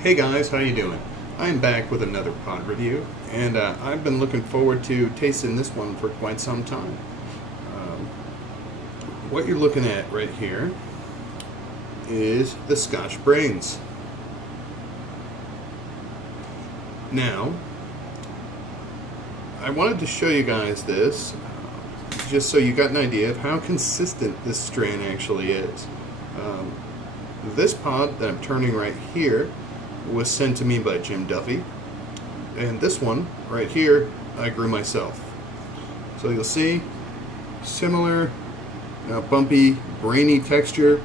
Hey guys, how you doing? I'm back with another pod review, and I've been looking forward to tasting this one for quite some time. Um, what you're looking at right here is the Scotch Brains. Now, I wanted to show you guys this just so you got an idea of how consistent this strain actually is. Um, this pod that I'm turning right here was sent to me by Jim Duffy, and this one right here I grew myself. So you'll see similar bumpy, brainy texture,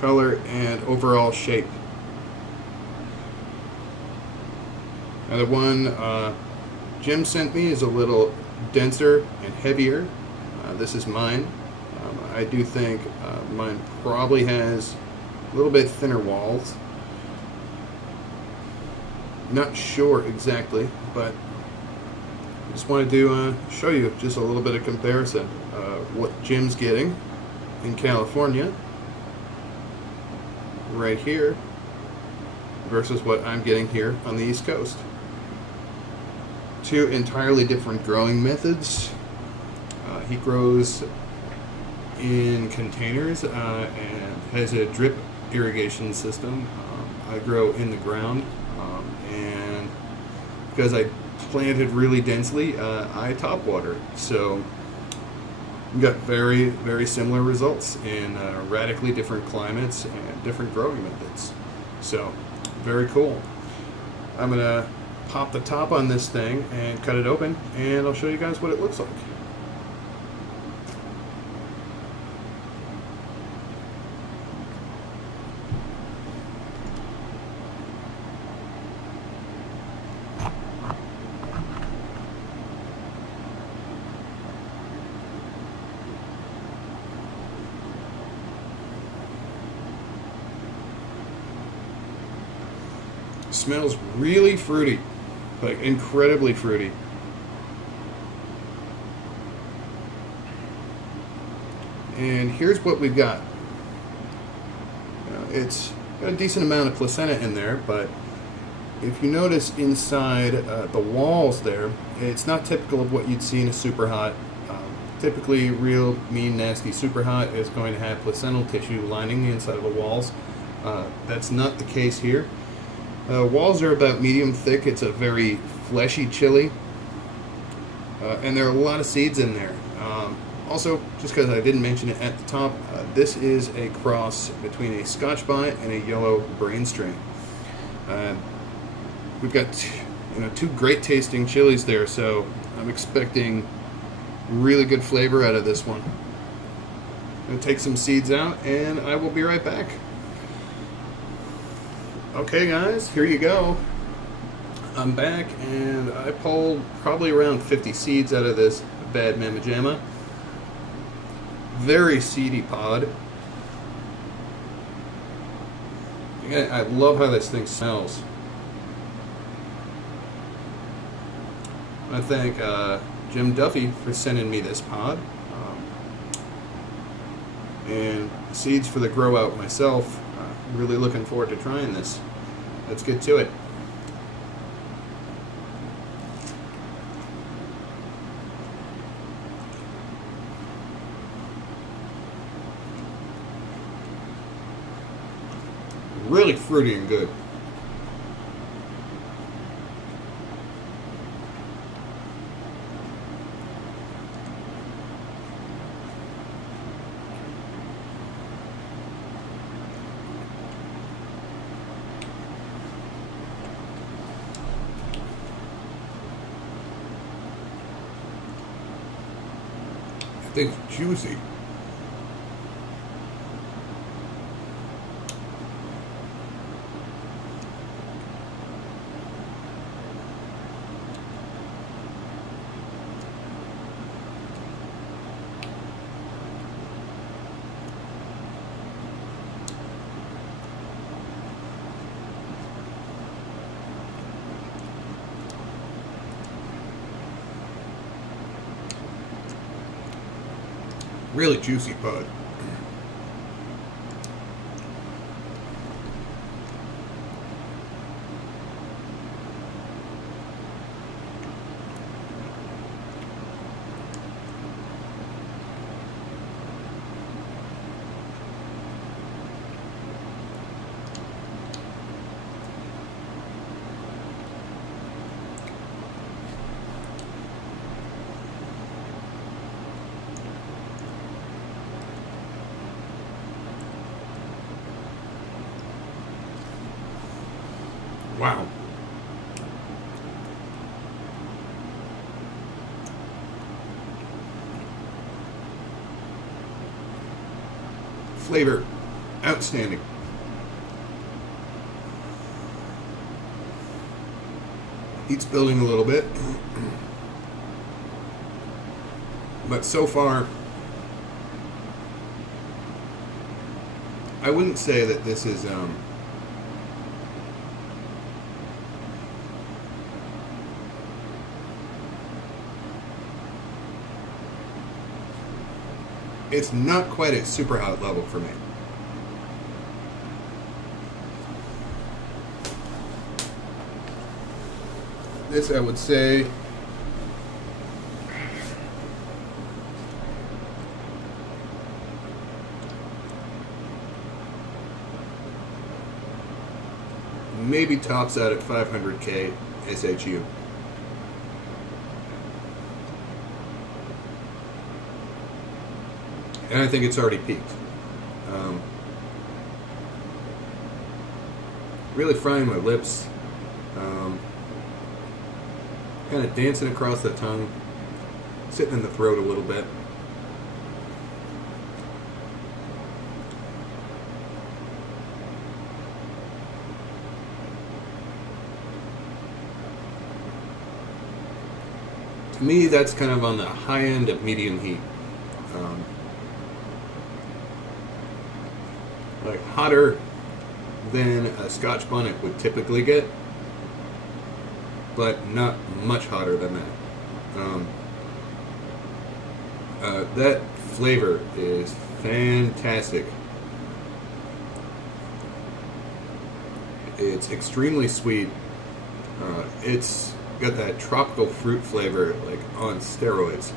color, and overall shape. Now the one Jim sent me is a little denser and heavier. This is mine. I do think mine probably has a little bit thinner walls. Not sure exactly, but I just wanted to show you just a little bit of comparison. What Jim's getting in California right here versus what I'm getting here on the East Coast. Two entirely different growing methods. He grows in containers and has a drip irrigation system. I grow in the ground, and because I planted really densely, I top water. So we got very, very similar results in radically different climates and different growing methods. So very cool. I'm gonna pop the top on this thing and cut it open, and I'll show you guys what it looks like. Smells really fruity, like incredibly fruity. And here's what we've got. It's got a decent amount of placenta in there, but if you notice inside the walls there, it's not typical of what you'd see in a super hot. Typically, real mean, nasty super hot is going to have placental tissue lining the inside of the walls. That's not the case here. Walls are about medium thick. It's a very fleshy chili, and there are a lot of seeds in there. Also, just because I didn't mention it at the top, this is a cross between a Scotch Bonnet and a yellow brain strain. We've got two great tasting chilies there, so I'm expecting really good flavor out of this one. I'm going to take some seeds out, and I will be right back. Okay guys, here you go. I'm back, and I pulled probably around 50 seeds out of this bad mamma jamma. Very seedy pod. Again, I love how this thing smells. I thank Jim Duffy for sending me this pod. And seeds for the grow out myself. Really looking forward to trying this. Let's get to it. Really fruity and good. I think it's juicy. Really juicy bud. Wow. Flavor, outstanding. Heat's building a little bit, but so far, I wouldn't say that this is it's not quite at super hot level for me. This, I would say, maybe tops out at 500K SHU. And I think it's already peaked. Really frying my lips. Kind of dancing across the tongue. Sitting in the throat a little bit. To me, that's kind of on the high end of medium heat. Like hotter than a Scotch Bonnet would typically get, but not much hotter than that. That flavor is fantastic. It's extremely sweet. It's got that tropical fruit flavor, like on steroids.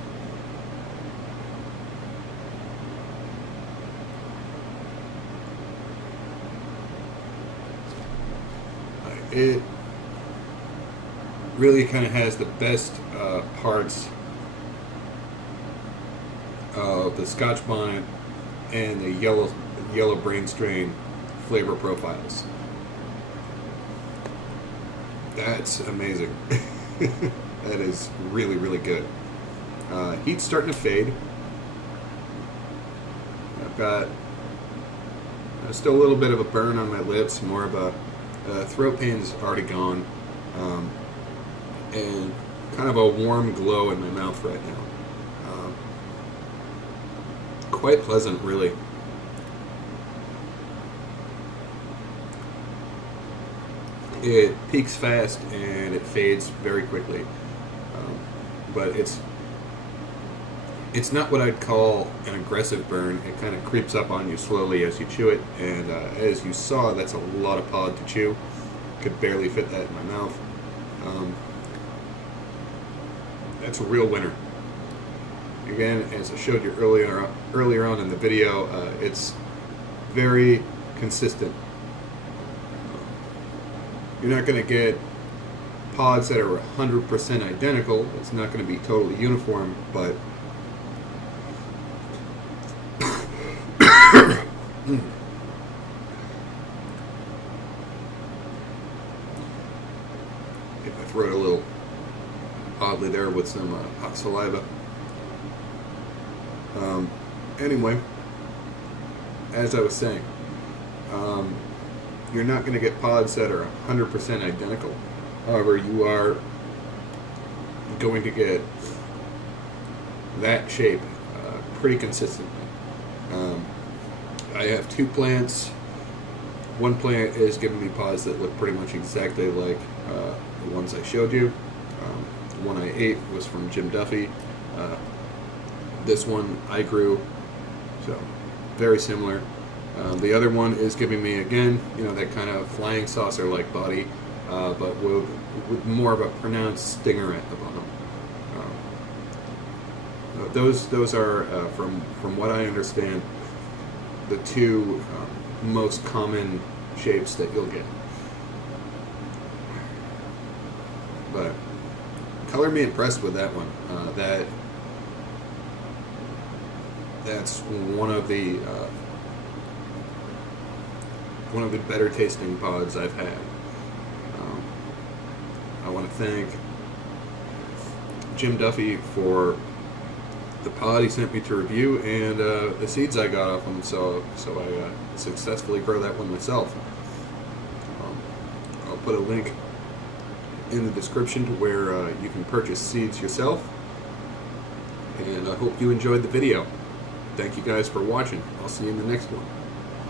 It really kind of has the best parts of the Scotch Bonnet and the yellow brain strain flavor profiles. That's amazing. That is really, really good. Heat's starting to fade. I've got still a little bit of a burn on my lips, more of a throat pain's already gone, and kind of a warm glow in my mouth right now. Quite pleasant, really. It peaks fast and it fades very quickly, but it's not what I'd call an aggressive burn. It kind of creeps up on you slowly as you chew it, and as you saw, that's a lot of pod to chew. Could barely fit that in my mouth. That's a real winner. Again, as I showed you earlier on in the video, it's very consistent. You're not going to get pods that are 100% identical. It's not going to be totally uniform, but if I throw it a little oddly there with some hot saliva. Anyway, as I was saying, you're not going to get pods that are 100% identical. However, you are going to get that shape pretty consistently. I have two plants. One plant is giving me pods that look pretty much exactly like the ones I showed you. The one I ate was from Jim Duffy. This one I grew, so very similar. The other one is giving me, again, that kind of flying saucer-like body, but with more of a pronounced stinger at the bottom. Those are, from what I understand, the two most common shapes that you'll get. But color me impressed with that one. That's one of the better tasting pods I've had. want to thank Jim Duffy for the pod he sent me to review and the seeds I got off him, so I successfully grow that one myself. I'll put a link in the description to where you can purchase seeds yourself, and I hope you enjoyed the video. Thank you guys for watching. I'll see you in the next one.